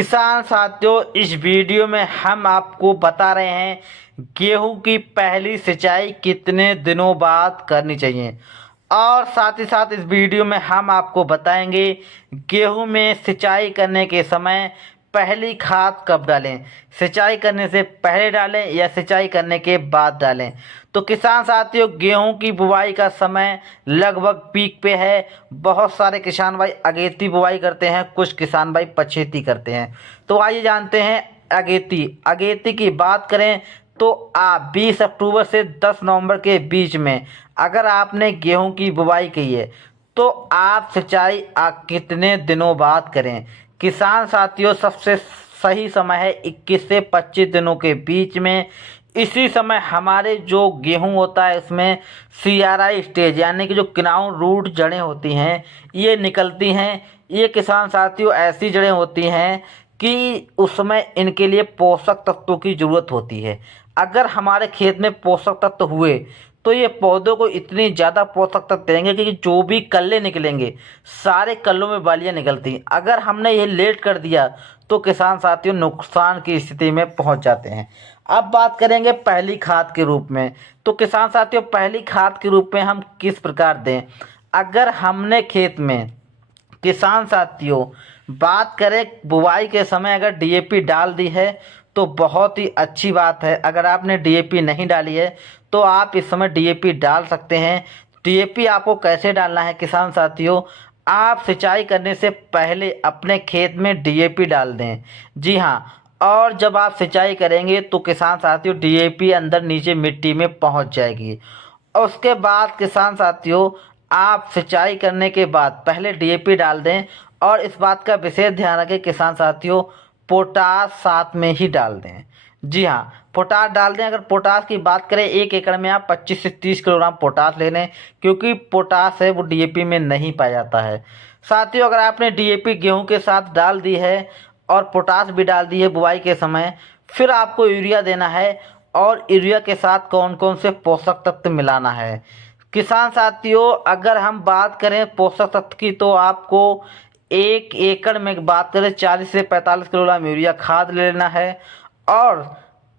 किसान साथियों, इस वीडियो में हम आपको बता रहे हैं गेहूं की पहली सिंचाई कितने दिनों बाद करनी चाहिए। और साथ ही साथ इस वीडियो में हम आपको बताएंगे गेहूं में सिंचाई करने के समय पहली खाद कब डालें, सिंचाई करने से पहले डालें या सिंचाई करने के बाद डालें। तो किसान साथियों, गेहूं की बुवाई का समय लगभग पीक पे है। बहुत सारे किसान भाई अगेती बुवाई करते हैं, कुछ किसान भाई पछेती करते हैं। तो आइए जानते हैं अगेती अगेती की बात करें तो आप 20 अक्टूबर से 10 नवंबर के बीच में अगर आपने गेहूं की बुवाई की है तो आप सिंचाई कितने दिनों बाद करें। किसान साथियों, सबसे सही समय है 21 से 25 दिनों के बीच में। इसी समय हमारे जो गेहूं होता है इसमें CRI स्टेज यानी कि जो किनाऊ रूट जड़ें होती हैं ये निकलती हैं। ये किसान साथियों ऐसी जड़ें होती हैं कि उसमें इनके लिए पोषक तत्वों की ज़रूरत होती है। अगर हमारे खेत में पोषक तत्व हुए तो ये पौधों को इतनी ज़्यादा पोषक तत्व देंगे कि जो भी कल्ले निकलेंगे सारे कल्लों में बालियाँ निकलती हैं। अगर हमने ये लेट कर दिया तो किसान साथियों नुकसान की स्थिति में पहुंच जाते हैं। अब बात करेंगे पहली खाद के रूप में। तो किसान साथियों, पहली खाद के रूप में हम किस प्रकार दें। अगर हमने खेत में किसान साथियों बात करें बुवाई के समय अगर DAP डाल दी है तो बहुत ही अच्छी बात है। अगर आपने DAP नहीं डाली है तो आप इस समय DAP डाल सकते हैं। DAP आपको कैसे डालना है किसान साथियों, आप सिंचाई करने से पहले अपने खेत में DAP डाल दें। जी हाँ, और जब आप सिंचाई करेंगे तो किसान साथियों DAP अंदर नीचे मिट्टी में पहुंच जाएगी। और उसके बाद किसान साथियों आप सिंचाई करने के बाद पहले DAP डाल दें। और इस बात का विशेष ध्यान रखें किसान साथियों, पोटास साथ में ही डाल दें। जी हाँ, पोटास डाल दें। अगर पोटास की बात करें 1 एकड़ में आप 25 से 30 किलोग्राम पोटास ले लें, क्योंकि पोटास है वो DAP में नहीं पाया जाता है। साथियों, अगर आपने DAP गेहूं के साथ डाल दी है और पोटास भी डाल दी है बुआई के समय, फिर आपको यूरिया देना है। और यूरिया के साथ कौन कौन से पोषक तत्व मिलाना है। किसान साथियों, अगर हम बात करें पोषक तत्व की तो आपको 1 एकड़ में बात करें 40 से 45 किलोग्राम यूरिया खाद ले लेना है। और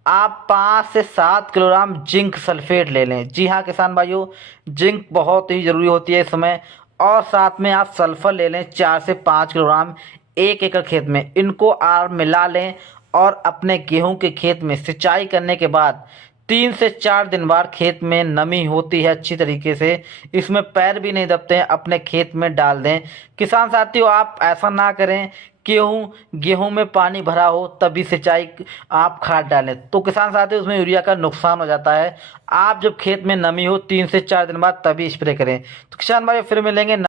आप 5 से 7 किलोग्राम जिंक सल्फेट ले लें। जी हाँ किसान भाइयों, जिंक बहुत ही ज़रूरी होती है इस समय। और साथ में आप सल्फर ले लें 4 से 5 किलोग्राम 1 एकड़ खेत में, इनको आप मिला लें। और अपने गेहूं के खेत में सिंचाई करने के बाद 3 से 4 दिन बाद खेत में नमी होती है अच्छी तरीके से, इसमें पैर भी नहीं दबते हैं, अपने खेत में डाल दें। किसान साथियों, आप ऐसा ना करें गेहूं में पानी भरा हो तभी सिंचाई आप खाद डालें, तो किसान साथियों उसमें यूरिया का नुकसान हो जाता है। आप जब खेत में नमी हो 3 से 4 दिन बाद तभी स्प्रे करें। तो किसान भाई फिर मिलेंगे।